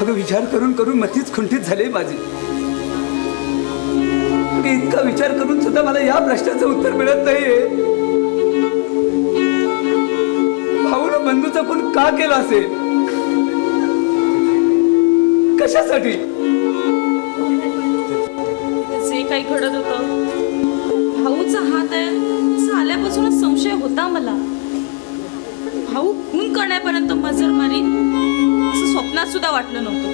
अगं विचार करून करून मतीच खुंटीत झाली माझी. इतका विचार करून सुद्धा मला या प्रश्नाचं उत्तर मिळत नाहीये. भाऊनं बंधूचा खून का केला असेल? कशासाठी? जे काही घडत होतं भाऊचा हात आहे झाल्यापासूनच संशय होता मला. भाऊ खून करण्यापर्यंत मजल मारी असं स्वप्नात सुद्धा वाटलं नव्हतं.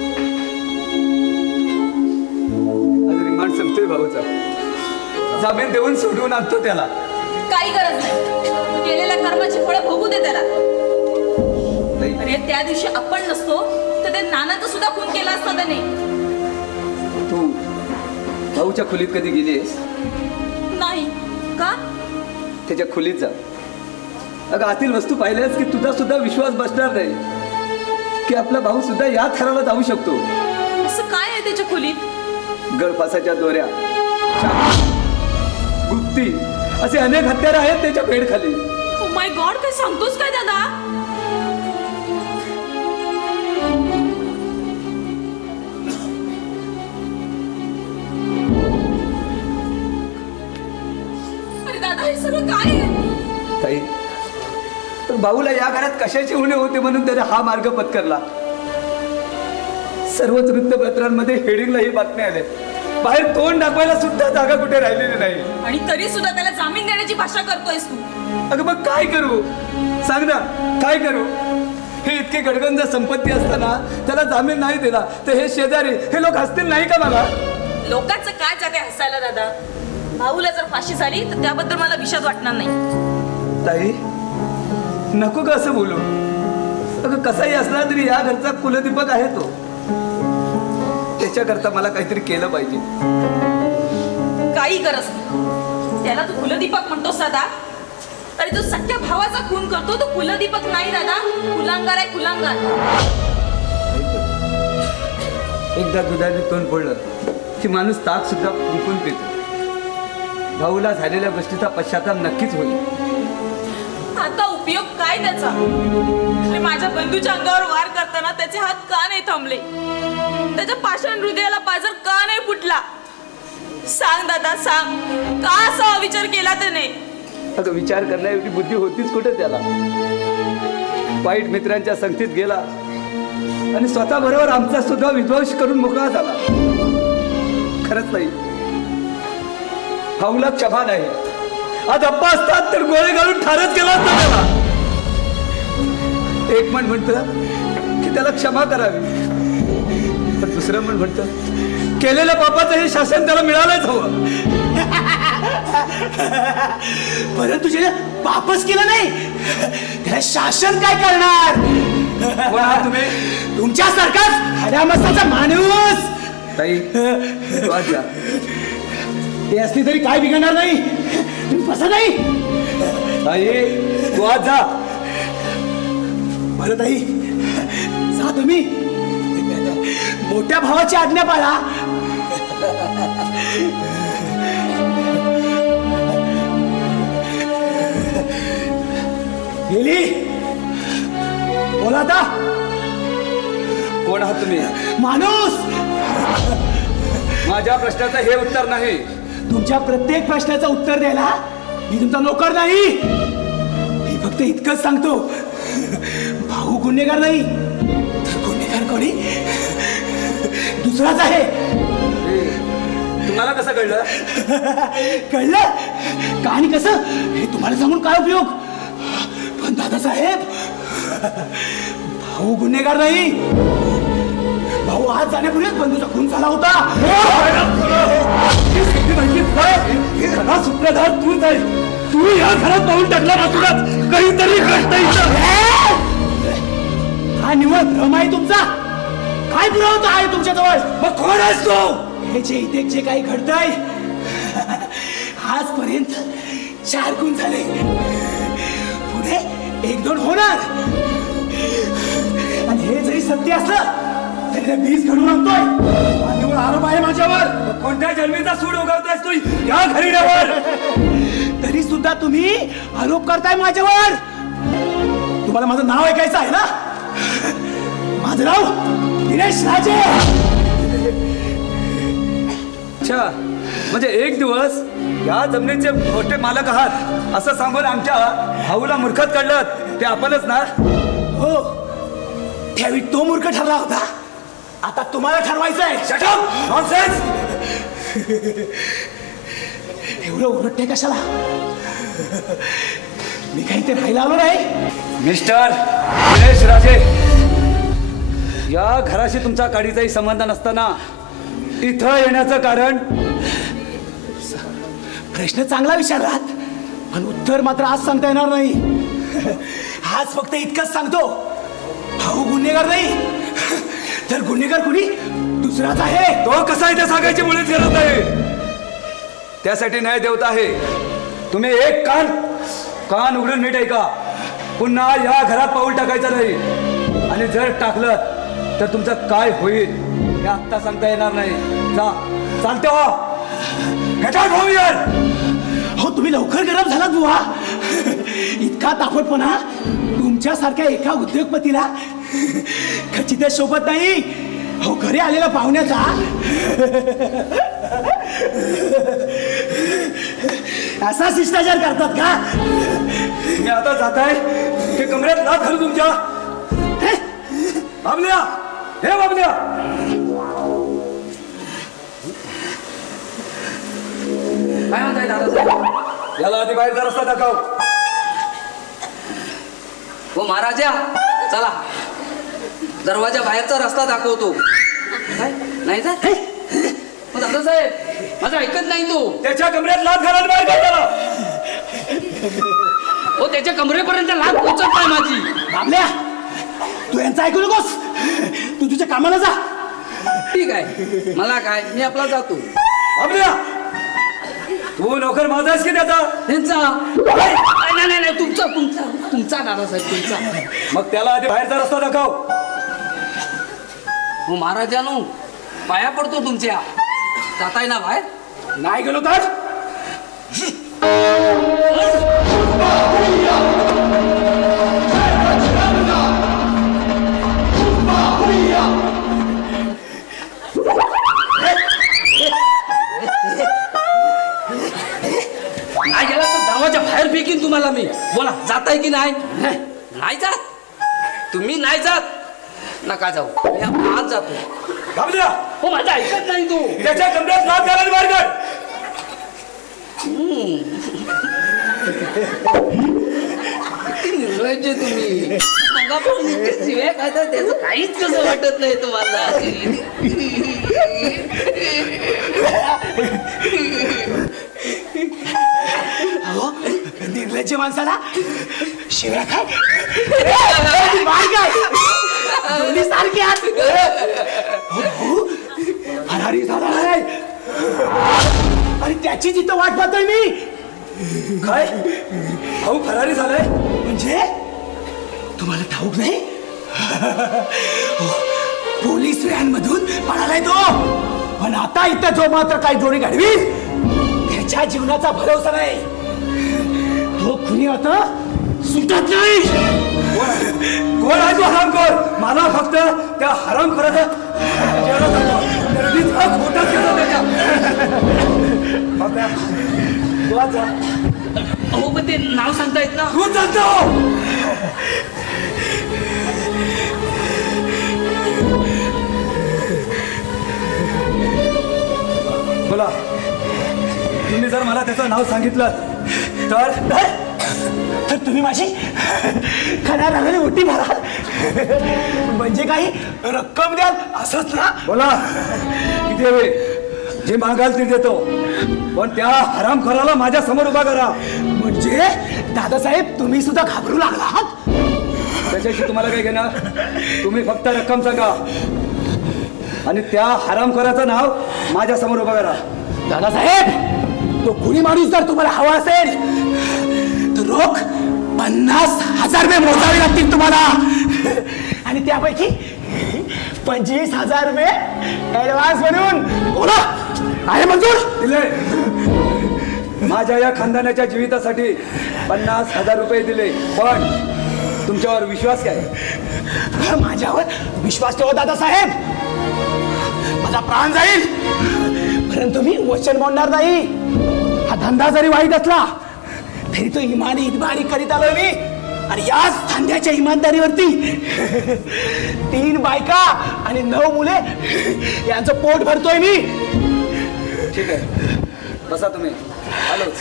आज रिमांड संपतोय भाऊचा. जामीन देऊन सोडवून आणतो त्याला. काही गरज नाही. केलेल्या कर्माची फळं भोगू दे त्याला. अरे त्या दिवशी आपण नसतो तर ते नानाचा सुद्धा खून केला असता त्याने. तू भाऊच्या खोलीत कधी गेलीस? नाही. का? त्याच्या खोलीत जा. अगं आतील वस्तू पाहिल्यास की तुझा सुद्धा विश्वास बसणार नाही की आपला भाऊ सुद्धा या थराला जाऊ शकतो. असं काय आहे त्याच्या खोलीत? गळफासाच्या दोऱ्या, गुप्ती असे अनेक हत्यार आहेत त्याच्या बेड खाली. ओ माय गॉड, काय सांगतोस काय दादा? अरे दादा, हे सगळं काय आहे? ताई, तर भाऊला या घरात कशाची उणे होते म्हणून त्याने हा मार्ग पत्करला. सर्वच वृत्तपत्रांमध्ये हेडिंगला ही बातम्या आल्या. बाहेर तोंड दाखवायला सुद्धा जागा कुठे राहिलेली नाही. आणि तरी सुद्धा त्याला जामीन देण्याची भाषा करतोयस तू. अगं मग काय करू? सांग ना, काय करू? हे इतके गडगंज संपत्ती असताना त्याला जामीन नाही दिला तर हे शेजारी हे लोक हसतील नाही का मला? लोकांचं काय जाते हसायला दादा? भाऊला जर फाशी झाली तर त्याबद्दल मला विषाद वाटणार नाही. ताई, नको का असं बोलू? अगं कसाही असला तरी या घरचा कुलदीपक आहे तो. त्याच्याकरता मला काहीतरी केलं पाहिजे. काही गरज नाही. त्याला तू कुलदीपक म्हणतोस दादा? अरे तो सख्या भावाचा खून करतो तो कुलदीपक नाही दादा, कुलांगार आहे, कुलांगार. एकदा दुधाने तोंड फोडलं की माणूस ताक सुद्धा विकून पितो. भाऊला झालेल्या गोष्टीचा पश्चाताप नक्कीच होईल. आता उपयोग काय त्याचा? अरे माझ्या बंधूच्या अंगावर वार करताना त्याचे हात का नाही थांबले? त्याच्या पाषाण हृदयाला पाझर का नाही फुटला? सांग दादा, सांग. का असा विचार केला त्याने? अगं विचार करण्याएवढी बुद्धी होतीच कुठे त्याला? वाईट मित्रांच्या संगतीत गेला आणि स्वतः बरोबर आमचा सुद्धा विध्वंस करून मोकळा झाला. खरंच नाही, भाऊला क्षमा नाही. आज अप्पा असतात तर गोळे घालून ठारच केला असता त्याला. एक मन म्हणतं की त्याला क्षमा करावी, पण दुसरं मन म्हणतं केलेल्या पापाचं हे शासन त्याला मिळालंच हवं. परंतु तुझे पापच केलं नाही त्याला शासन काय करणार? तुम्ही तुमच्यासारखाच हड्यामस्ताचा माणूस. ताई, तू आज जा. ते असली तरी काय बिघडणार नाही. तुम्ही फसा नाही. ताई, तू आज जा. बरं ताई, जा तुम्ही. मोठ्या भावाची आज्ञा पाळा. गेली. बोला आता. कोण आहात तुम्ही? माणूस. माझ्या प्रश्नाचं हे उत्तर नाही. तुमच्या प्रत्येक प्रश्नाचं उत्तर द्यायला मी तुमचा नोकर नाही. मी फक्त इतकंच सांगतो, भाऊ गुन्हेगार नाही तर गुन्हेगार कोणी दुसराच आहे. तुम्हाला कसं कळलं? कळलं का? आणि कसं हे तुम्हाला सांगून काय उपयोग? पण दादासाहेब, भाऊ गुन्हेगार नाही. भाऊ आज जाण्यापूर्वीच बंधूचा खून झाला होता. सूत्रधार तूच आहे. तू या घरात पाहून टाकला नसूनच काहीतरी हा निव्वळ भ्रम आहे तुमचा. काय पुरावा आहे तुमच्याजवळ? मग कोण आहेस तू? हे जे इथे जे काही घडतंय, आजपर्यंत 4 खून झाले, पुढे 1-2 होणार. आणि हे जरी सत्य असलं तरी 20 घडून आणतोय. निव्वळ आरोप आहे माझ्यावर. कोणत्या जन्मीचा सूड उगवतोयस तू या घरीड्यावर? तरी सुद्धा तुम्ही आरोप करताय माझ्यावर. तुम्हाला माझं नाव ऐकायचं आहे ना? माझं नाव दिनेश राजे. अच्छा, म्हणजे एक दिवस या जमिनीचे मोठे मालक आहात असं सांगून आमच्या भाऊला मूर्खात काढलं ते आपणच ना? हो, त्यावेळी तो मूर्ख ठरला होता. आता तुम्हाला ठरवायचंय. Shut up! Nonsense! एवढं ओरडते कशाला? मी काही ते राहायला आलो नाही. मिस्टर दिनेश राजे, या घराशी तुमचा काडीचाही संबंध नसताना इथं येण्याचं कारण? प्रश्न चांगला विचारलात, पण उत्तर मात्र आज सांगता येणार नाही. आज फक्त इतकंच सांगतो, भाऊ गुन्हेगार नाही, तर गुन्हेगार कुणी दुसराच आहे. तो कसा आहे ते सांगायची मुळीच गरज नाही. त्यासाठी न्याय देवता आहे. तुम्ही एक कान उघडून नीट ऐका. पुन्हा या घरात पाऊल टाकायचं नाही, आणि जर टाकलं तर तुमचं काय होईल हे आत्ता सांगता येणार नाही. जा, चालते हो. Get out from here! हो, तुम्ही लवकर गरम झालात बुवा. इतका तापटपणा तुमच्यासारख्या एका उद्योगपतीला खचित सोबत नाही. हो, घरी आलेला पाहुण्याचा असा शिष्टाचार करतात का? तुम्ही आता जाताय ते कमरेत ना घालू तुमच्या. बाबल्या, हे बाबल्या, काय म्हणताय दादासाहेब? याला आधी बाहेरचा रस्ता दाखव. हो महाराजा, चला दरवाजा बाहेरचा रस्ता दाखवतो. काय नाही जात? हो दादासाहेब, माझं ऐकत नाही तो. त्याच्या कमरेत लाथ घालायला बाहेर काढला. हो त्याच्या कमरेपर्यंत लाथ पोचत नाही माझी. बाबल्या, तू यांचं ऐकू नकोस. तू तुझ्या कामाला जा. ठीक आहे, मला काय, मी आपला जातो. बाबल्या, तू नोकर माझा आहेस की त्याचा? त्यांचा नाही नाही नाही, तुमचा तुमचा तुमचा दादासाहेब, तुमचा. मग त्याला आधी बाहेरचा रस्ता दाखव. हो महाराजानो, पाया पडतो तुमच्या. जाताय ना बाहेर? नाही गेलो तर नाही गेला तर दरवाजा बाहेर फेकीन तुम्हाला मी. बोला, जाताय की नाही? नाही जात. तुम्ही नाही जात, नका जाऊ, मी आज जातो. बाबल्या, हो माझं ऐकत नाही तू. त्याच्या कमरेत लाथ घालायला बाहेर काढ. किती निर्लज्ज तुम्ही. मगापासून इतके शिव्या खातात, त्याचं काहीच कसं वाटत नाही तुम्हाला. हो, निर्लज्ज माणसाला शिव्या काय? मार काय? दोन्ही सारखे आहात. हो, फरारी झाला आहे. आणि त्याची जिथं वाट पाहतोय मी. काय भाऊ फरारी झालाय? म्हणजे तुम्हाला ठाऊक नाही? हो, पोलीस व्हॅन मधून पळालाय तो. पण आता इथं जो मात्र काही जोडी घडवी, त्याच्या जीवनाचा भरोसा नाही. तो खुनी आता सुटत नाही. कोण आहे तो हरामखोर? मला फक्त त्या हरामखोराचा चेहरा दाखव. गर्दीचा खोटा चेहरा त्याच्या. बाबल्या, तू आज जा. हो पण ते नाव सांगता येत ना. तू जातो. बोला, तुम्ही जर मला त्याचं नाव सांगितलं तर तुम्ही माझी खऱ्या रागाने मोठी भराल. म्हणजे काही रक्कम द्याल असंच ना? बोला, किती हवे? जे मागाल ते देतो, पण त्या हरामखोराला माझ्या समोर उभा करा. म्हणजे दादासाहेब, तुम्ही सुद्धा घाबरू लागला आहात? त्याच्याशी तुम्हाला काय घेणार? तुम्ही फक्त रक्कम सांगा आणि त्या हरामखोराचं नाव माझ्या समोर उभा करा. दादासाहेब, तो कुणी माणूस जर तुम्हाला हवा असेल तर रोख 50,000 रुपये मोजावे लागतील तुम्हाला. आणि त्यापैकी 25,000 रुपये ऍडव्हान्स म्हणून. बोला, आहे मंजूर? दिले. माझ्या या खानदानाच्या जीवितासाठी 50,000 रुपये दिले, पण तुमच्यावर विश्वास काय? माझ्यावर विश्वास ठेवा दादासाहेब. माझा प्राण जाईल परंतु मी वचन मोडणार नाही. हा धंदा जरी वाईट असला तरी तो इमानी करीत आलोय मी. आणि याच धंद्याच्या इमानदारीवरती 3 बायका आणि 9 मुले यांचं पोट भरतोय मी. ठीक आहे, बसा तुम्ही. आलोच.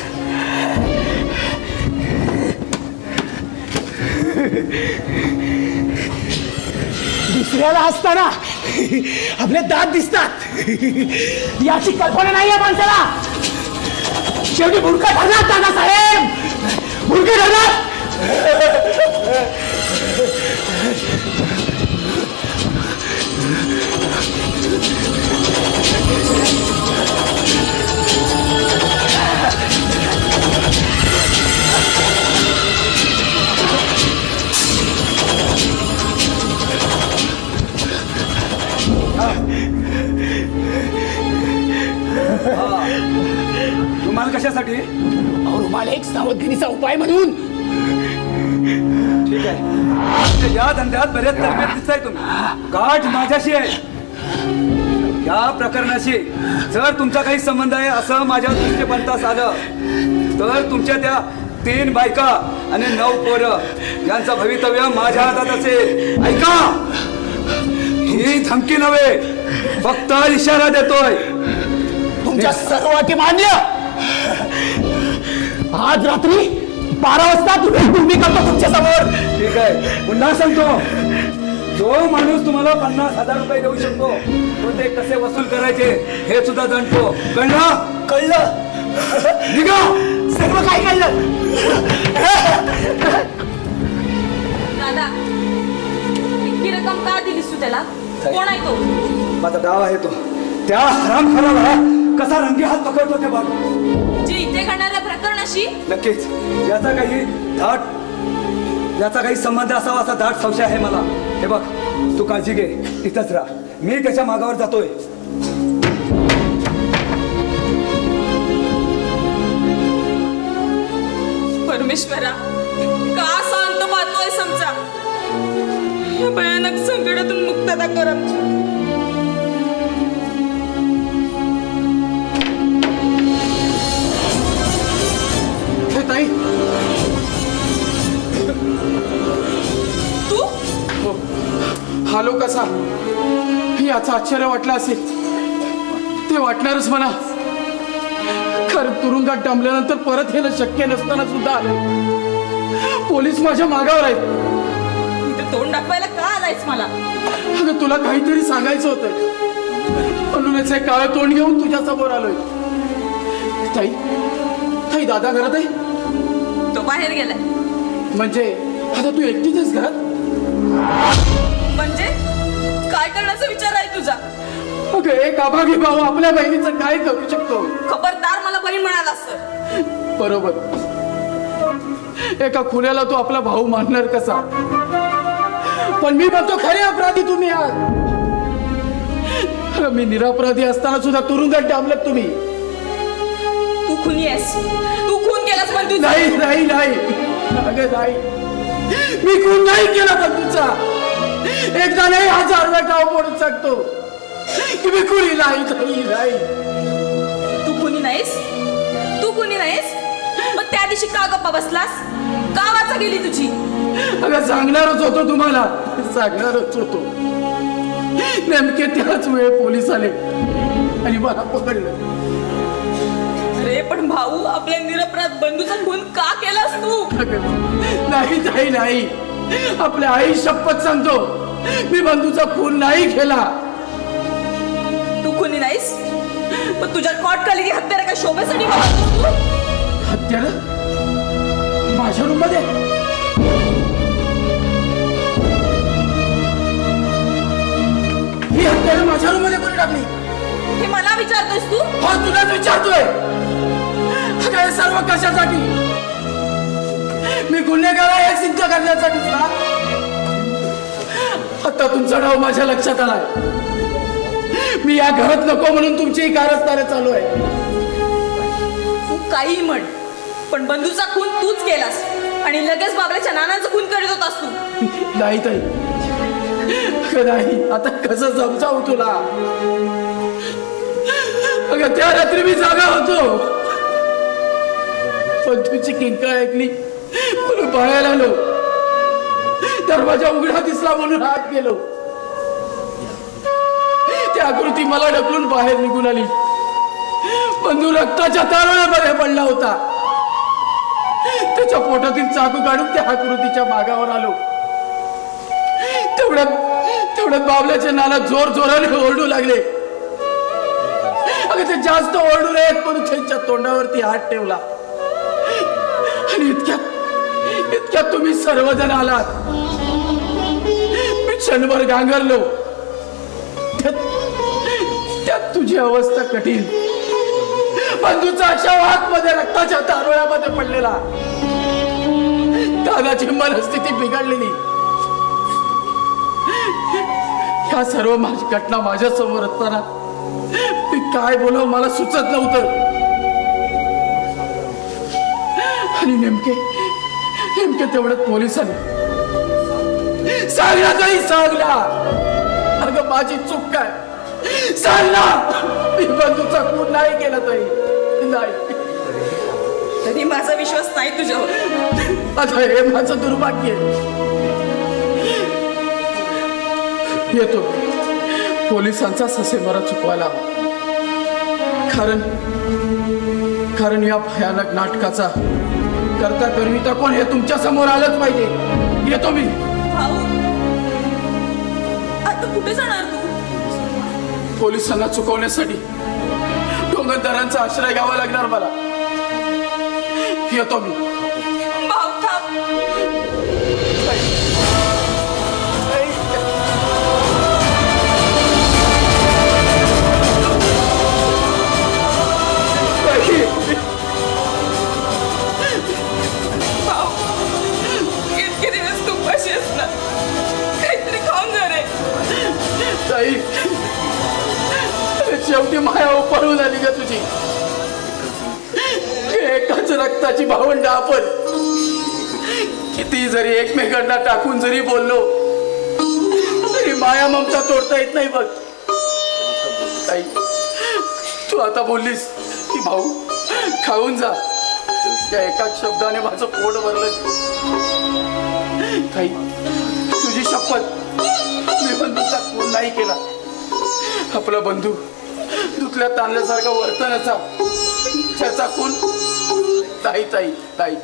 दुसऱ्याला हसताना आपले दात दिसतात याची कल्पना नाहीये माणसाला. शेवटी भुरका ठरणार दादासाहेब, भुरके ठरणार. रुमाल कशासाठी? रुमाल एक सावधगिरीचा उपाय म्हणून. ठीक आहे, या धंद्यात बरेच तरबेज दिसताय तुम्ही. गाठ माझ्याशी आहे. या प्रकरणाशी जर तुमचा काही संबंध आहे असं माझ्या दृष्टीपंथास आलं तर तुमच्या त्या 3 बायका आणि 9 पोरं यांचं भवितव्य माझ्या हातात असेल. ऐका, ही धमकी नव्हे, फक्त इशारा देतोय. तुमच्या सर्व अटी मान्य. आज रात्री 12 वाजता तुम्ही करतो तुमच्या समोर. ठीक आहे, पुन्हा सांगतो, जो माणूस तुम्हाला 50,000 रुपये देऊ शकतो तो ते कसे वसूल करायचे हे सुद्धा जाणतो. कळलं? कळलं. निघा. सर्व काय कळलं. दादा, इतकी रक्कम का दिलीस तू त्याला? कोण आहे तो? माझा डाव आहे तो. त्या हरामखोराला कसा रंगी हात पकडतो ते बघ. जे इथे घडणाऱ्या प्रकरणाशी? नक्कीच याचा काही संबंध असावा असा दाट संशय आहे मला. हे बघ, तू काळजी घे, इथंच राहा. मी त्याच्या मागावर जातोय. परमेश्वरा, का शांत पाहतोय समजा. या भयानक संकटातून मुक्तता कर आमची. ताई, तू हालो कसा याचं आश्चर्य वाटलं असेल. ते वाटणारच म्हणा. खरं तुरुंगात डांबल्यानंतर परत येणं शक्य नसताना सुद्धा पोलीस माझ्या मागावर आहेत. इथे तोंड दाखवायला का आलायस मला? अगं, तुला काहीतरी सांगायचं होतं म्हणूनच हे काळं तोंड घेऊन तुझ्या समोर आलोय. ताई, ताई, दादा घरात आहे? तो बाहेर गेलाय. म्हणजे आता तू एकटीच आहेस घरात? म्हणजे काय करण्याचा विचार आहे तुझा? अगं, एक अभागी भाऊ आपल्या बहिणीचं काय करू शकतो? खबरदार मला बहीण म्हणाला असं. बरोबर. एका खुल्याला तू आपला भाऊ मानणार कसा? पण मी म्हणतो खरे अपराधी तुम्ही आहात. मी निरपराधी असताना सुद्धा तुरुंगात डांबलात तुम्ही. तू खुनी आहेस. तू खून केलास पण तू. नाही नाही नाही अगं नाही, मी खून नाही केला बंधूचा. एकदा नाही 1000 वेळा टाव म्हणून सांगतो की मी खुनी नाही. तू खुनी नाहीस. तू खुनी नाहीस. मग त्या दिवशी का गप्पा बसलास? का वाचा गेली तुझी? अगं, सांगणारच होतो तुम्हाला, सांगणारच होतो. नेमके त्याच वेळे पोलीस आले आणि मला पकडलं. अरे पण भाऊ, आपल्या निरपराध बंधूचा खून का केलास तू? नाही ताई, नाही. आपल्या आई शपथ सांगतो, मी बंधूचा खून नाही केला. तू खुनी नाहीस. पण तुझ्या कॉट खाली हत्यारा काय शोभेसाठी वापरतोस तू? हत्यार माझ्या रूम मध्ये? ही हत्यार माझ्या रूम मध्ये कोणी टाकली? हे मला विचारतोस तू? हो, तुलाच विचारतोय. हे सर्व कशासाठी? मी गुन्हेगार आहे हे सिद्ध करण्यासाठी तुला? आता तुमचा डाव माझ्या लक्षात आलाय. मी या घरात नको म्हणून तुमची कारस्थाने चालू आहे. तू काही म्हण, पण बंधूचा खून तूच केलास. आणि लगेच बाबल्याच्या नानाचं खून करत होतास तू. नाही ताई, नाही. आता कसं समजावू तुला? अगं त्या रात्री मी जागा होतो, पण तुझी किंकाळ ऐकली म्हणून बाहेर आलो. दरवाजा उघडा दिसला म्हणून आत गेलो. ती आकृती मला ढकलून बाहेर निघून आली. बंधू रक्ताच्या तारुण्यामध्ये पडला होता. त्याच्या पोटातील चाकू काढून त्या आकृतीच्या मागावर आलो. तेवढ्यात बाबल्याचे नाना जोर जोराने ओरडू लागले. अगं ते जास्त ओरडू नयेत म्हणून त्यांच्या तोंडावरती हात ठेवला. आणि इतक्यात तुम्ही सर्वजण आलात. मी क्षणभर गांगरलो. त्यात तुझी अवस्था कठीण. बंधूचा अशा आतमध्ये रक्ताच्या तारोळ्यामध्ये पडलेला. दादाची मनस्थिती बिघडलेली. ह्या सर्व घटना माझ्या समोर असताना मी काय बोलावं मला सुचत नव्हतं. आणि नेमके तेवढ्यात पोलीस आले. सांगला तरी सांगला. अगं माझी चूक काय? सांग ना. मी बंधूचा खून नाही केला तरी नाही. तरी माझा विश्वास नाही तुझ्यावर. आता हे माझं दुर्भाग्य. येतो पोलिसांचा ससेमरा चुकवायला. कारण या भयानक नाटकाचा करता करविता कोण हे तुमच्या समोर आलंच पाहिजे. येतो मी. भाऊ, आता कुठे जाणार तू? पोलिसांना चुकवण्यासाठी डोंगरदरांचा आश्रय घ्यावा लागणार मला. येतो मी. भाऊ थांब. भाऊ, इतके दिवस तू कशी असणार? काहीतरी खाऊन जा रे. ताई, शेवटी माया पळून आली का तुझी? एकाच रक्ताची भावंड आपण. किती जरी एकमेकांना टाकून जरी बोललो तरी माया ममता तोडता येत नाही बघ. ताई, तू आता बोललीस की भाऊ खाऊन जा. त्या एकाच शब्दाने माझं पोट भरलं. ताई, तुझी शपथ, मी बंधूचा खून नाही केला. आपला बंधू दुसऱ्या ताणल्यासारखा वर्तनाचा त्याचा खून. ताई ताई ताई,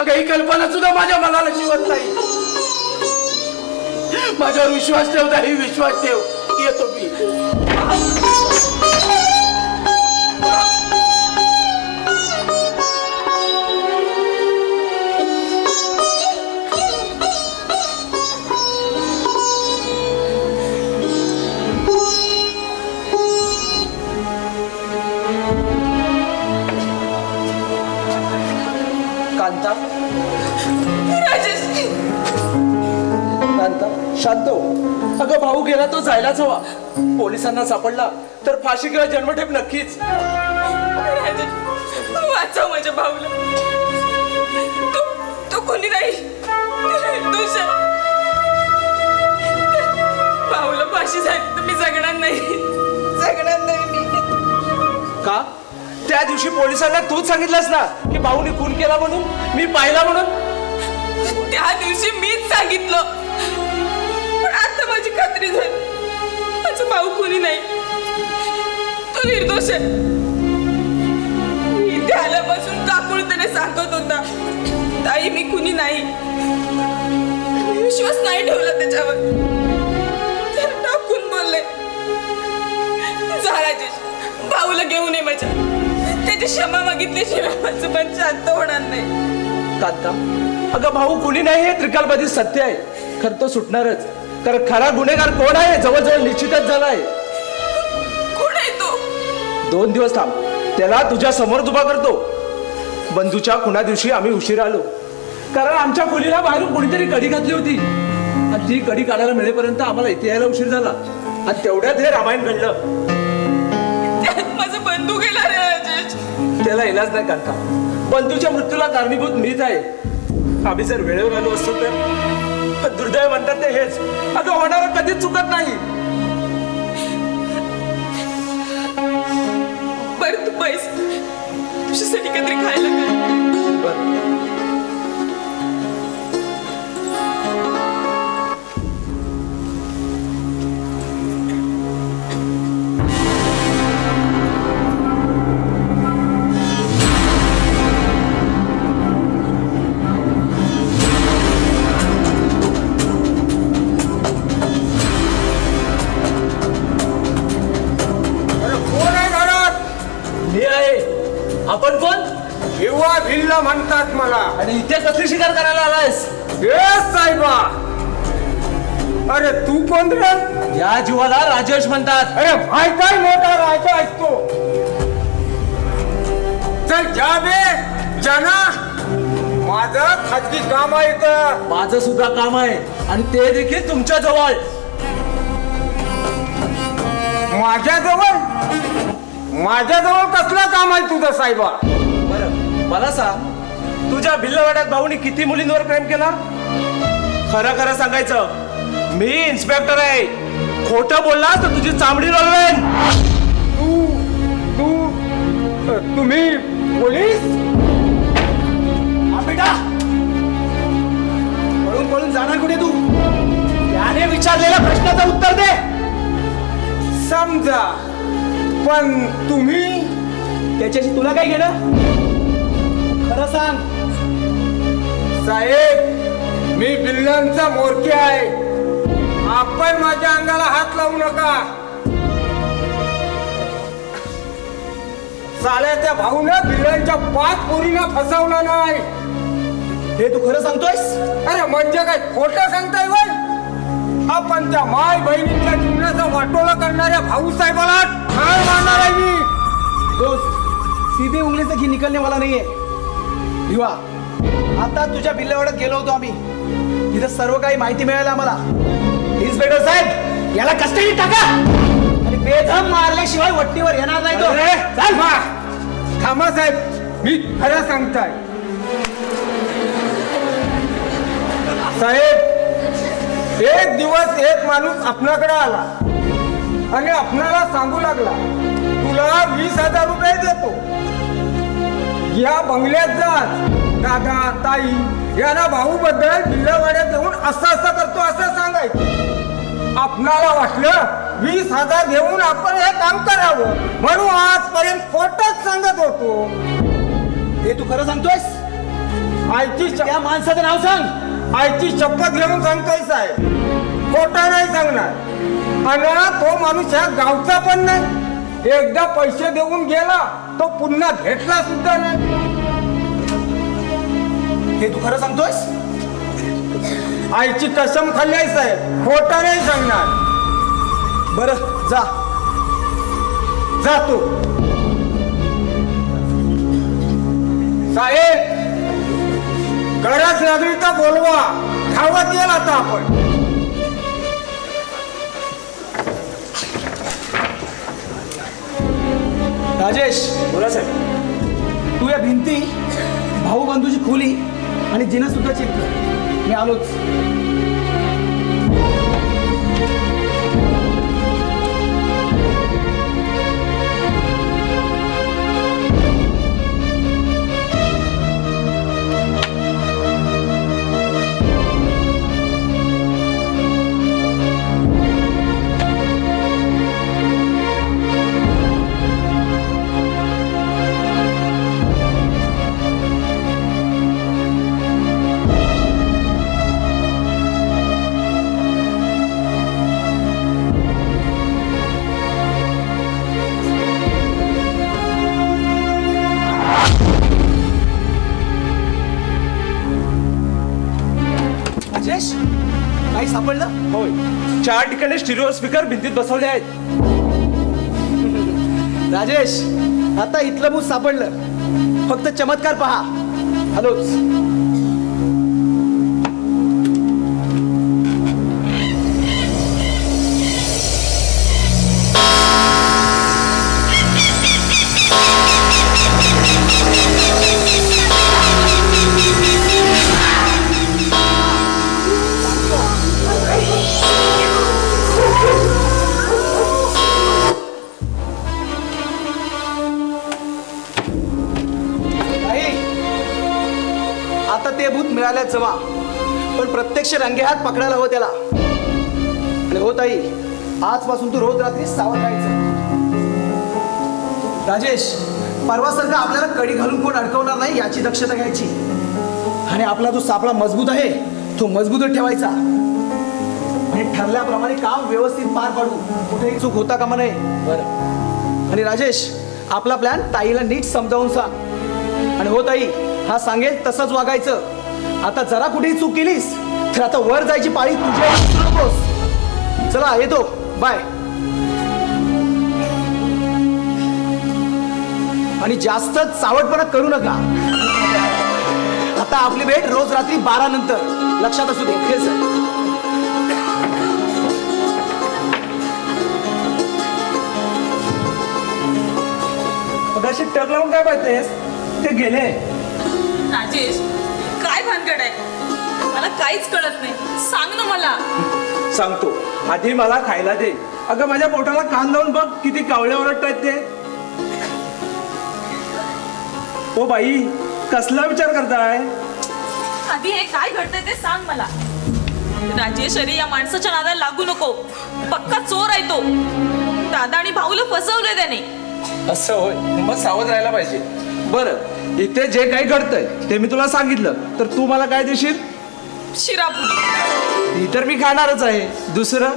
अगं ही कल्पना सुद्धा माझ्या मनाला शिवत नाही. माझ्यावर विश्वास ठेव ताई, विश्वास ठेव. येतो मी. कांता, राजेश, कांता शांत हो. अगं भाऊ गेला तो जायलाच हवा. पोलिसांना सापडला तर फाशी किंवा जन्मठेप नक्कीच. राजेश, वाचव माझ्या भाऊला. तो कोणी नाही. निर्दोष आहे. भाऊला फाशी झाली तर मी जगणार नाही. मी. का? त्या दिवशी पोलिसांना तूच सांगितलंस ना की भाऊने खून केला म्हणून. मी पाहिला म्हणून. त्या दिवशी मीच सांगितलं, पण आता माझी खात्री झाली. माझा भाऊ कोणी नाही. तो निर्दोष आहे. इथे आल्यापासून काकुळतेने सांगत होता, ताई मी कुणी नाही. विश्वास नाही ठेवला त्याच्यावर. टाकून बोलले. जा राजेश, भाऊला घेऊन ये माझ्या. त्याची क्षमा मागितल्याशिवाय माझं मन शांत होणार नाही. कांता, अगं भाऊ कुणी नाही हे त्रिकालबाधित सत्य आहे. खरं तो सुटणारच. कारण खरा गुन्हेगार कोण आहे जवळजवळ निश्चितच झालाय. कोण आहे तो? 2 दिवस थांब, त्याला तुझ्या समोर उभा करतो. बंधूच्या खुना दिवशी आम्ही उशीर आलो कारण आमच्या खोलीला बाहेरून कोणीतरी कडी घातली होती. आणि ती कडी काढायला मिळेपर्यंत आम्हाला इथे यायला उशीर झाला. आणि तेवढ्यात हे रामायण घडलं. त्यात माझा बंधू गेला रे राजेश. त्याला इलाज नाही कांता. बंधूच्या मृत्यूला कारणीभूत मीच आहे. आम्ही जर वेळेवर आलो असतो तर दुर्दैव म्हणतात ते हेच. अगं होणारं कधीच चुकत नाही. बरं तू पैस तुझ्यासाठी काहीतरी खायला कर. आपण कोण? युवा भिल्ल म्हणतात मला. आणि इथे कसली शिकार करायला आलायस? साहेबा, अरे तू कोण रे? या जीवाला राजेश म्हणतात. अरे भाई काय मोठा राजा आहेस तो. चल जा बे जाना, माझं खाजगी काम आहे इथं. माझं सुद्धा काम आहे आणि ते देखील तुमच्या जवळ. माझ्याजवळ कसलं काम आहे तुझं साहेबा? बरं मला सांग, तुझ्या भिल्लवाड्यात भाऊनी किती मुलींवर प्रेम केला? खरं खरं सांगायचं, मी इन्स्पेक्टर आहे. खोटं बोललास तर तुझी चामडी रोलवेन. तुम्ही पोलीस? बेटा पळून पळून जाणार कुठे तू? त्याने विचारलेल्या प्रश्नाचं उत्तर दे. समजा, पण तुम्ही त्याच्याशी तुला काय घेणं? खरं सांग. साहेब, मी बिल्लांचा मोरके आहे. आपण माझ्या अंगाला हात लावू नका. साल्याच्या भाऊनं बिल्लांच्या 5 पोरींना फसवला नाही. हे तू खरं सांगतोयस? अरे म्हणजे काय खोटं सांगताय वय? आपण त्या माय बहिणीच्या जीवनाचा वाटोळा करणाऱ्या भाऊसाहेबाला ठार मारणार आहे मी. दोस्त, सीधे उंगली से घी निकलने वाला नाहीये. भिवा, आता तुझ्या बिल्लावाड्यात गेलो होतो आम्ही. तिथं सर्व काही माहिती मिळाली आम्हाला. इन्स्पेक्टर साहेब, याला कस्टडी टाका आणि बेदम मारल्याशिवाय वट्टीवर येणार नाही तो. चल मा. थांबा साहेब, मी खरं सांगताय. साहेब, एक दिवस एक माणूस आपल्याकडे आला आणि आपणाला सांगू लागला, तुला 20,000 रुपये देतो, या बंगल्यात जा. दादा ताई यांना भाऊ बद्दल बिल्लावाड्यात येऊन असं करतो असं सांगायचं. आपणाला वाटलं 20,000 घेऊन आपण हे काम करावं, म्हणून आजपर्यंत खोटच सांगत होतो. हे तू खरं सांगतोयस? आईची त्या माणसाचं नाव सांग. आईची शपथ घेऊन सांगतोय साहेब, खोटा नाही सांगणार. आणि तो माणूस ह्या गावचा पण नाही. एकदा पैसे देऊन गेला तो पुन्हा भेटला सुद्धा नाही. हे तू खरं सांगतोयस? आईची कसम खाल्ली आहे साहेब, खोटा नाही सांगणार. बरं जा. जातो साहेब. गरज लागली तर बोलवा, धावत येईल आता आपण. राजेश, बोला साहेब. तू या भिंती, भाऊ बंधूची खोली आणि जिना सुद्धा चेक कर. मी आलोच. काही सापडलं? होय, 4 ठिकाणी स्टिरिओ स्पीकर भिंतीत बसवले आहेत. राजेश, आता इथलं भूत सापडलं. फक्त चमत्कार पहा. आलोच. न्यायालयात जमा, पण प्रत्यक्ष रंगेहात पकडायला हवं त्याला. आणि हो ताई, आजपासून तू रोज रात्री सावध राहायचं. राजेश, परवासारखं आपल्याला कडी घालून कोण अडकवणार नाही याची दक्षता घ्यायची. आणि आपला जो सापळा मजबूत आहे तो मजबूतच ठेवायचा. आणि ठरल्याप्रमाणे काम व्यवस्थित पार पाडू, कुठेही चूक होता कामा नये. बरं. आणि राजेश, आपला प्लॅन ताईला नीट समजावून सांग. आणि हो ताई, हा सांगेल तसंच वागायचं. आता जरा कुठेही चूक केलीस तर आता वर जायची पाळी तुझ्या नकोस. चला येतो, बाय. आणि जास्त चावटपणा करू नका. आता आपली भेट रोज रात्री 12 नंतर, लक्षात असू दे. हे सर, टक लावून काय पाहतेस? ते गेले. राजेश, काय भानगड आहे? मला काहीच कळत नाही. सांग ना मला. सांगतो, आधी मला खायला दे. अगं माझ्या पोटाला कान लावून बघ, किती कावळे ओरडतायत ते. ओ बाई, कसला विचार करताय? आधी हे काय घडतंय ते सांग मला. राजेश, अरे या माणसाच्या नादाला लागू नको. पक्का चोर आहे तो. दादा आणि भाऊला फसवलंय त्याने. असं होय, मग सावध राहायला पाहिजे. बरं, इथे जे काही घडतंय ते मी तुला सांगितलं, तर तू मला काय देशील? शिरापुरी. ही तर मी खाणारच आहे. दुसरं?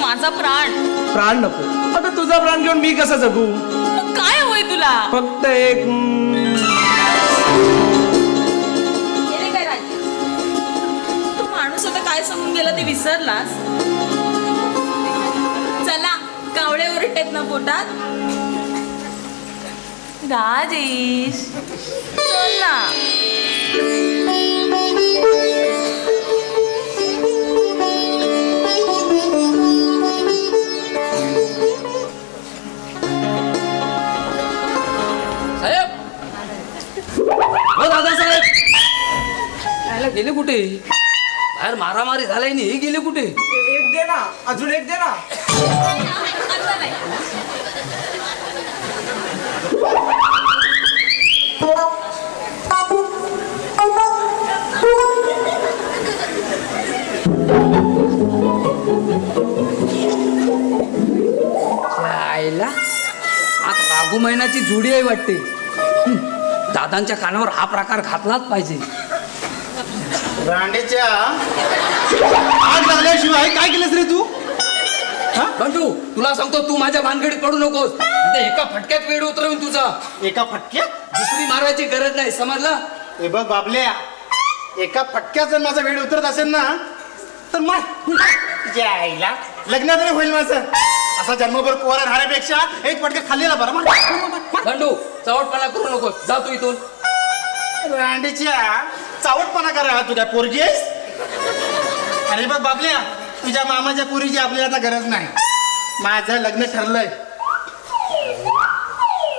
माझा प्राण. प्राण नको. आता तुझा प्राण घेऊन मी कसा जगू? मग काय हवंय तुला? फक्त एक गेले काय राजेश? तो माणूस आता काय सांगून गेला ते विसरलास? चला, कावळे ओरडतात ना पोटात. राजेश, चल ना. साहेब, हो दादा साहेब, यायला गेले कुठे? बाहेर मारामारी झालाय नाही, हे गेले कुठे? एक दे ना, अजून एक दे ना. आता नाही. आईला आज रागू महिन्याची जुडी आहे वाटते. दादांच्या कानावर हा प्रकार घातलाच पाहिजे. रांडेच्या आग लागल्याशिवाय काय केलंस रे तू? बंडू, तुला सांगतो, तू माझ्या भानगडीत पडू नकोस. एका फटक्यात वेळ उतरवून तुझा. एका फटक्यात? दुसरी मारायची गरज नाही, समजला? हे बघ बाबल्या, एका फटक्यात जर माझा वेळ उतरत असेल ना तर आईला लग्नात नाही होईल माझं. असा जन्मभर कोरा राहण्यापेक्षा एक फटका खाल्लेला बरं. बंडू, चवटपणा करू नकोस, जा तू इथून. रांडेच्या चावटपणा करा, तुझ्या पोरगी आहेस. आणि बघ बाबल्या, तुझ्या मामाच्या पोरीची आपल्याला आता गरज नाही. माझं लग्न ठरलंय.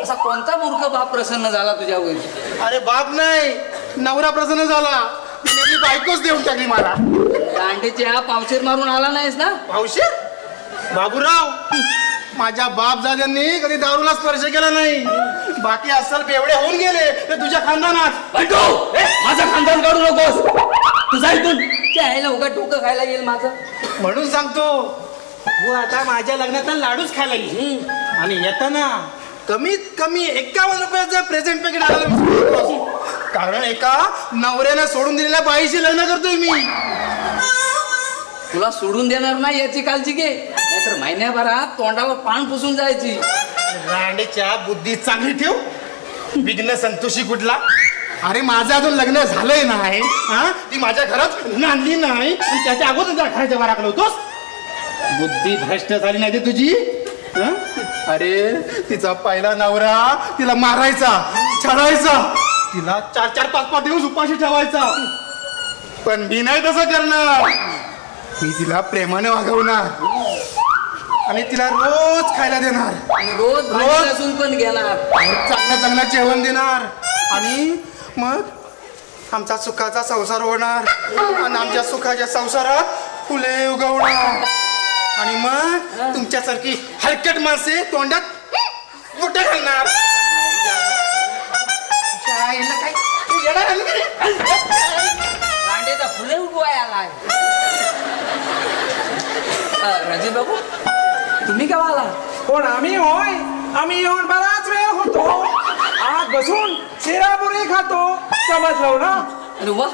असा कोणता मूर्ख बाप प्रसन्न झाला तुझ्यावर? अरे बाप नाही, नवरा प्रसन्न झाला. तिने आपली बायकोच देऊन टाकली मला. दांडेच्या पावशेर मारून आला नाहीस ना? पावशेर? बाबूराव, माझ्या बाप दाद्यांनी कधी दारूला स्पर्श केला नाही. बाकी असल बेवडे होऊन गेले ते तुझ्या खानदानात. बंडू, माझं खानदान काढू नकोस. तुझा इथून त्याला उगा डोकं खायला येईल माझं. म्हणून सांगतो, तू आता माझ्या लग्नात लाडूच खायला येईल. आणि येताना कमीत कमी 51 रुपयाचं प्रेझेंट पॅकेट आलं. कारण एका नवऱ्यानं सोडून दिलेल्या बाईशी लग्न करतोय मी. तुला सोडून देणार नाही याची काळजी घे, नाहीतर महिन्याभरात तोंडावर पान पुसून जायची. रांडेच्या बुद्धी चांगली ठेव. विघ्न संतोषी कुठला? अरे माझं अजून लग्न झालंय नाही. ती माझ्या घरात नांदली नाही आणि त्याच्या अगोदर घराच्या बाहेर आलो होतोस. बुद्धी भ्रष्ट झाली नाही ते तुझी. अरे तिचा पहिला नवरा तिला मारायचा, छळायचा, तिला 4-4, 5-5 दिवस उपाशी ठेवायचा. पण मी नाही तसं करणार. मी तिला प्रेमाने वागवणार आणि तिला रोज खायला देणार. रोज भाजी लसूण पण घेणार. चांगलं चांगलं जेवण देणार. आणि मग आमचा सुखाचा संसार होणार. आणि आमच्या सुखाच्या संसारात फुले उगवणार. आणि मग तुमच्यासारखी हलकट माणसे तोंडात मोठे घालणार. का फुले उगवाय आलाय. रजत बाबू तुम्ही केव्हा आला? कोण आम्ही होय? आम्ही येऊन बराच वेळ होतो. आत बसून शिरापुरी खातो. समजलो ना? अरे वा,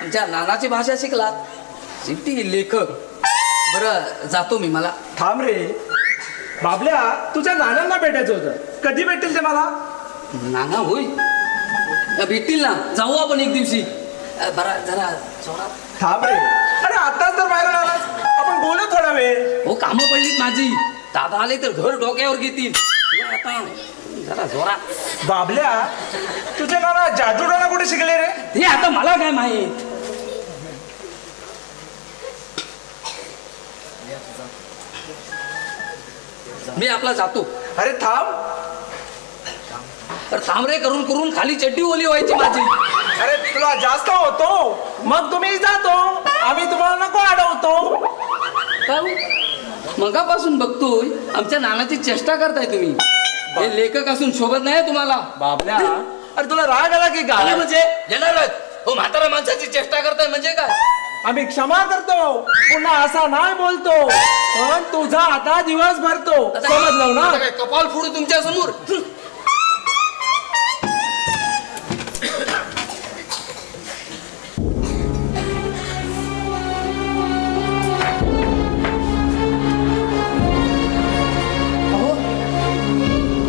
आमच्या नानाची भाषा शिकलात. शेवटी लेखक. बरं जातो मी. मला थांब रे बाबल्या, तुझ्या नानांना भेटायचं होतं. कधी भेटेल ते मला? नाना होय भेटतील ना. जाऊ आपण एक दिवशी. बरा जरा जोरात. थांब रे. अरे आताच तर बाहेर आलास. आपण बोलू थोडा वेळ. हो कामं पडलीत माझी. दादा आले तर घर डोक्यावर घेतील. शिवाय आता जरा जोरात. बाबल्या, तुझे नाना जादूडाला कुठे शिकले रे? हे आता मला काय माहित. मी आपला जातो. अरे थांब. तर थांब रे करून करून खाली चड्डी ओली व्हायची माझी. अरे तुला जास्त होतो मग तुम्ही जातो. आम्ही तुम्हाला नको अडवतो. मगापासून बघतोय आमच्या नानाची चेष्टा करताय तुम्ही. हे लेखक असून शोभत नाही तुम्हाला. बाबल्या, अरे तुला राग आला की आले काय? म्हणजे येणारच. हो म्हातारा माणसाची चेष्टा करताय म्हणजे काय? आम्ही क्षमा करतो. पुन्हा असा नाही बोलतो. पण तुझा आता दिवस भरतो. समजलं ना? आता काय कपाल फोडू तुमच्या समोर?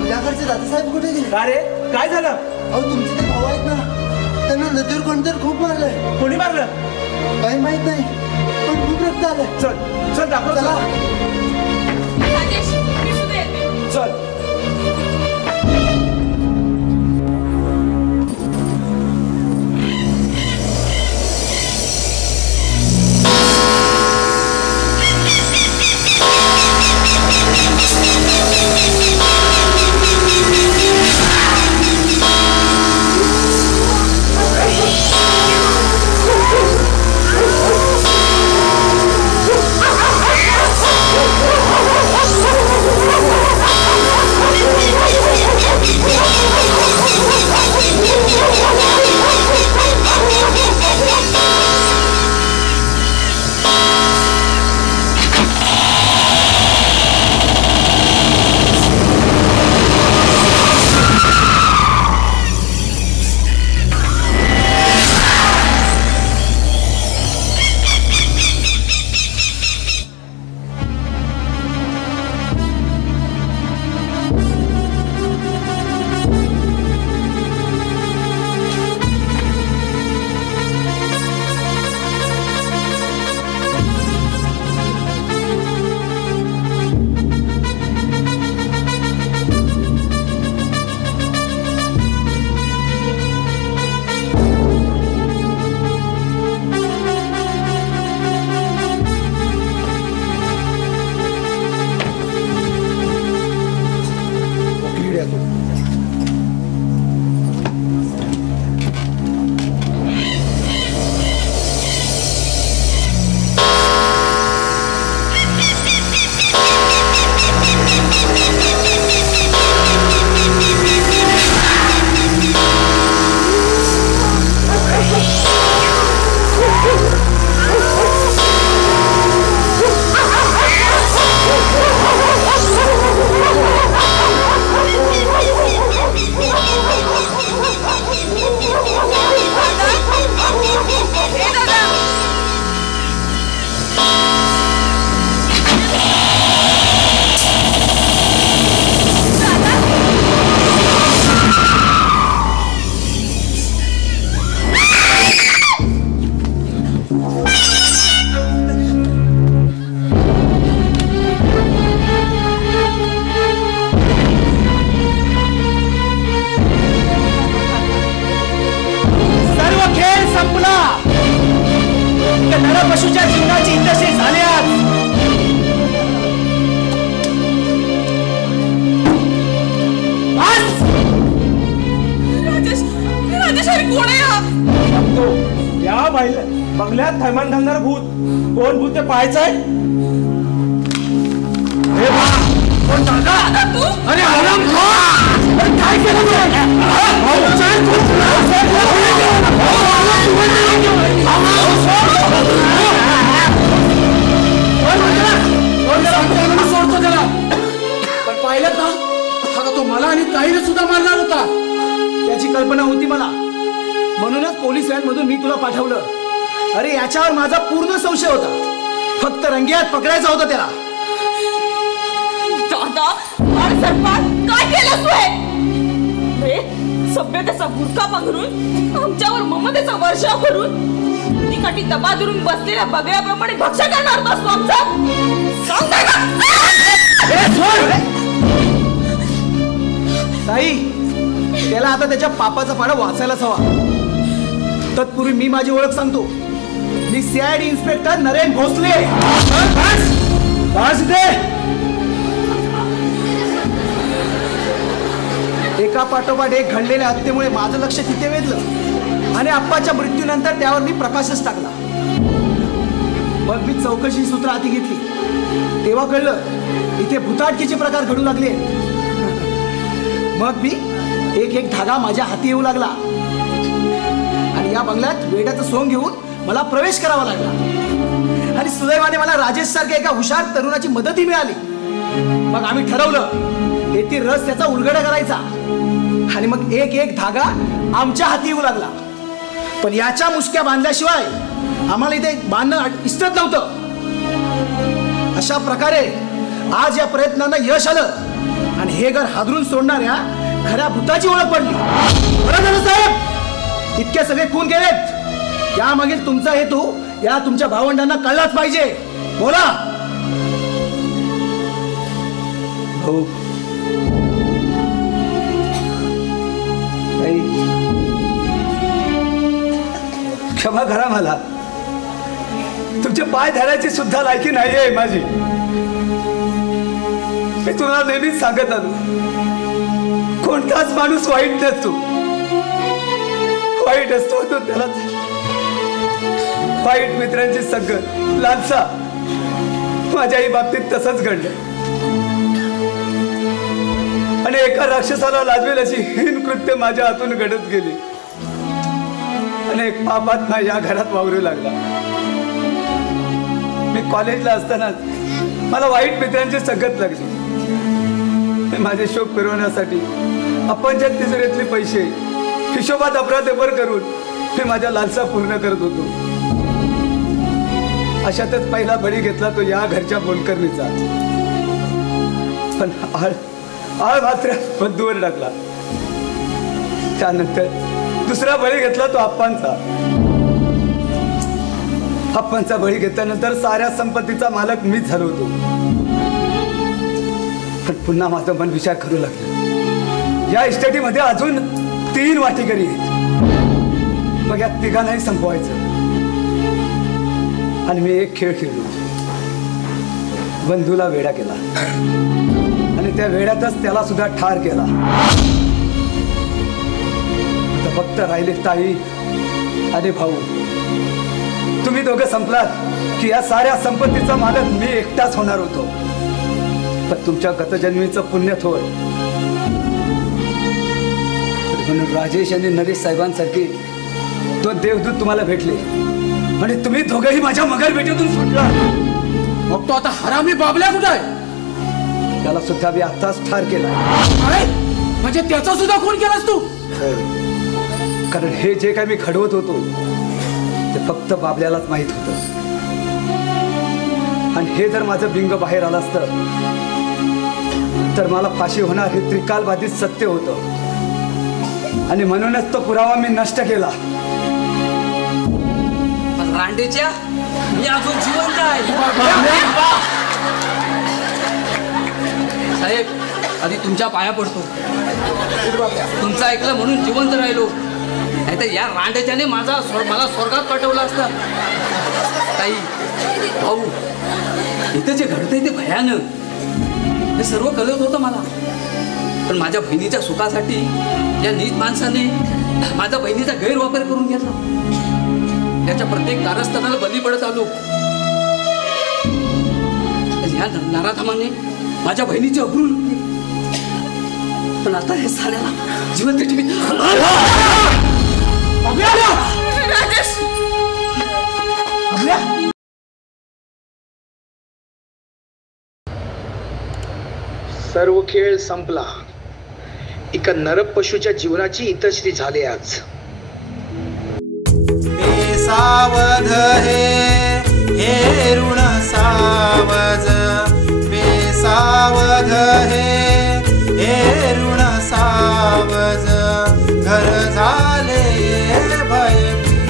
याकडचे दादासाहेब कुठे गेले? का रे, काय झालं? अहो तुमचे ते भाऊ आहेत ना, त्यांना नदीवर कोणतरी खूप मारलंय. कोणी मारलं? काही माहित नाही, पण खूप रक्त आलंय. चल चल दाखव. चला. राजेश मी सुद्धा येते. चल. पशुच्या जीवनाची तसे झाले आज. राजेश राजेश अरे कोण आहे हा? सांगतो या बंगल्यात थैमान घालणार भूत. कोण भूत ते पाहायचंय? हे बा, कोण दादा? तू अरे हरामखोर! अरे काय केलं तू? सोडतो त्याला. पण पाहिलं ना, आता तो मला आणि ताईला सुद्धा मारणार होता. त्याची कल्पना होती मला, म्हणूनच पोलीस व्हॅन मधून मी तुला पाठवलं. अरे याच्यावर माझा पूर्ण संशय होता, फक्त रंगेहात पकडायचा होता त्याला. दादा सरपंच काय केलं तू हे? सभ्यतेचा बुरका पांघरून आमच्यावर ममतेचा वर्षाव करून ती काठी दबा धरून बसलेल्या बगळ्याप्रमाणे भक्ष्य करणार होतास तू आमचा? ताई, त्याला आता त्याच्या पापाचा पाडा वाचायलाच हवा. तत्पूर्वी मी माझी ओळख सांगतो. मी CID इन्स्पेक्टर नरेन भोसले. एका पाठोपाठ एक घडलेल्या हत्येमुळे माझं लक्ष तिथे वेधलं आणि आप्पाच्या मृत्यूनंतर त्यावर मी प्रकाशच टाकला. मग मी चौकशी सूत्र हाती घेतली. तेव्हा कळलं इथे भुताटकीचे प्रकार घडू लागले. मग मी एक एक धागा माझ्या हाती येऊ लागला आणि या बंगल्यात वेड्याचं सोंग घेऊन मला प्रवेश करावा लागला. आणि सुदैवाने मला राजेश सारख्या एका हुशार तरुणाची मदतही मिळाली. मग आम्ही ठरवलं येथील रस त्याचा उलगडा करायचा आणि मग एक एक धागा आमच्या हाती येऊ लागला. पण याच्या मुसक्या बांधल्याशिवाय आम्हाला इथे बांधणं इष्टत नव्हतं. अशा प्रकारे आज या प्रयत्नांना यश आलं आणि हे घर हादरून सोडणाऱ्या खऱ्या भूताची ओळख पडली. बरं झालं साहेब, इतके सगळे खून केलेत. यामागील तुमचा हेतू या तुमच्या भावंडांना कळलाच पाहिजे. बोला. भाऊ, क्षमा करा, मला तुमचे पाय धरायची सुद्धा लायकी नाहीये माझी. मी तुम्हाला नेहमीच सांगत आलो, कोणताच माणूस वाईट नसतो. वाईट असतो तो त्यालाच. वाईट मित्रांची संगत, लालसा, माझ्याही बाबतीत तसंच घडलं. आणि एका राक्षसाला लाजवेल अशी हीन कृत्य माझ्या हातून घडत गेली. अनेक पापात्मा या घरात वावरू लागला. मी कॉलेजला असताना मला वाईट मित्रांची संगत लागली. माझे शोक फिरवण्यासाठी अपंच्या तिजोरीतले पैसे हिशोबात अफरातफर करून मी माझ्या लालसा पूर्ण करत होतो. अशातच पहिला बळी घेतला तो या घरच्या मोलकरणीचा. पण आळ मात्र बंधूवर टाकला. त्यानंतर दुसरा बळी घेतला तो आप्पांचा. आप्पांचा बळी घेतल्यानंतर साऱ्या संपत्तीचा मालक मीच झालो होतो. पण पुन्हा माझं मन विचार करू लागलं, या इस्टेटीमध्ये अजून 3 वाटेकरी आहेत. मग या तिघांनाही संपवायचं. आणि मी एक खेळ खेळलो. बंधूला वेडा केला आणि त्या वेड्यातच त्याला सुद्धा ठार केला. आता फक्त राहिले ताई आणि भाऊ. तुम्ही दोघं संपलात की या साऱ्या संपत्तीचा मालक मी एकटाच होणार होतो. पण तुमच्या गतजन्मीचं पुण्य थोर. म्हणून राजेश आणि नरेश साहेबांसारखे 2 देवदूत तुम्हाला भेटले आणि तुम्ही दोघंही माझ्या मगर भेटीतून सुटला. मग तो आता हरामी बाबल्या कुठं आहे? त्याला सुद्धा मी आत्ताच ठार केला. म्हणजे त्याचा सुद्धा खून केलास तू? कारण हे जे काय मी घडवत होतो ते फक्त बाबल्यालाच माहित होतं. आणि हे जर माझं बिंग बाहेर आलं असतं तर मला फाशी होणार हे त्रिकालबाधित सत्य होतं. आणि म्हणूनच तो पुरावा मी नष्ट केला. रांडेच्या मी अजून जिवंत आहे. साहेब, आधी तुमच्या पाया पडतो. तुमचं ऐकलं म्हणून जिवंत राहिलो. नाही तर या रांडेच्याने मला स्वर्गात पाठवलं असतं. ताई, भाऊ, इथं जे घडतंय ते भयानक. हे सर्व कळत होतं मला. पण माझ्या बहिणीच्या सुखासाठी या नीच माणसाने माझ्या बहिणीचा गैरवापर करून घेतला. त्याच्या प्रत्येक कारस्थानाला बली पडत आलो. ह्या नराधमाने माझ्या बहिणीची अब्रू लुटली. पण आता हे साऱ्याला जिवंत राजेश, बोलल्या? सर्व खेळ संपला. एका नरपशूच्या जीवनाची इतश्री झाली आज. बेसावध हे ऋण सावज, बेसावध हे ऋण सावज, घर झाले भयभीत,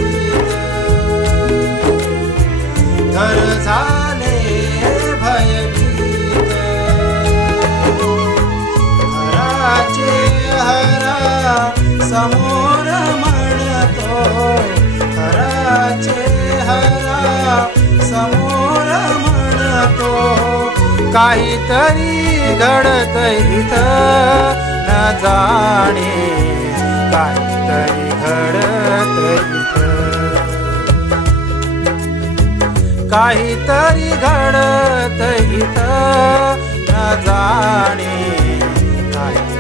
घर झाले भयभीत. हराचे हरा समोर म्हणतो, हराचे हरा समोर म्हणतो, काहीतरी घडत इथं न जाणे, काहीतरी घडत इथं, काहीतरी घडत इथं न जाणे, काही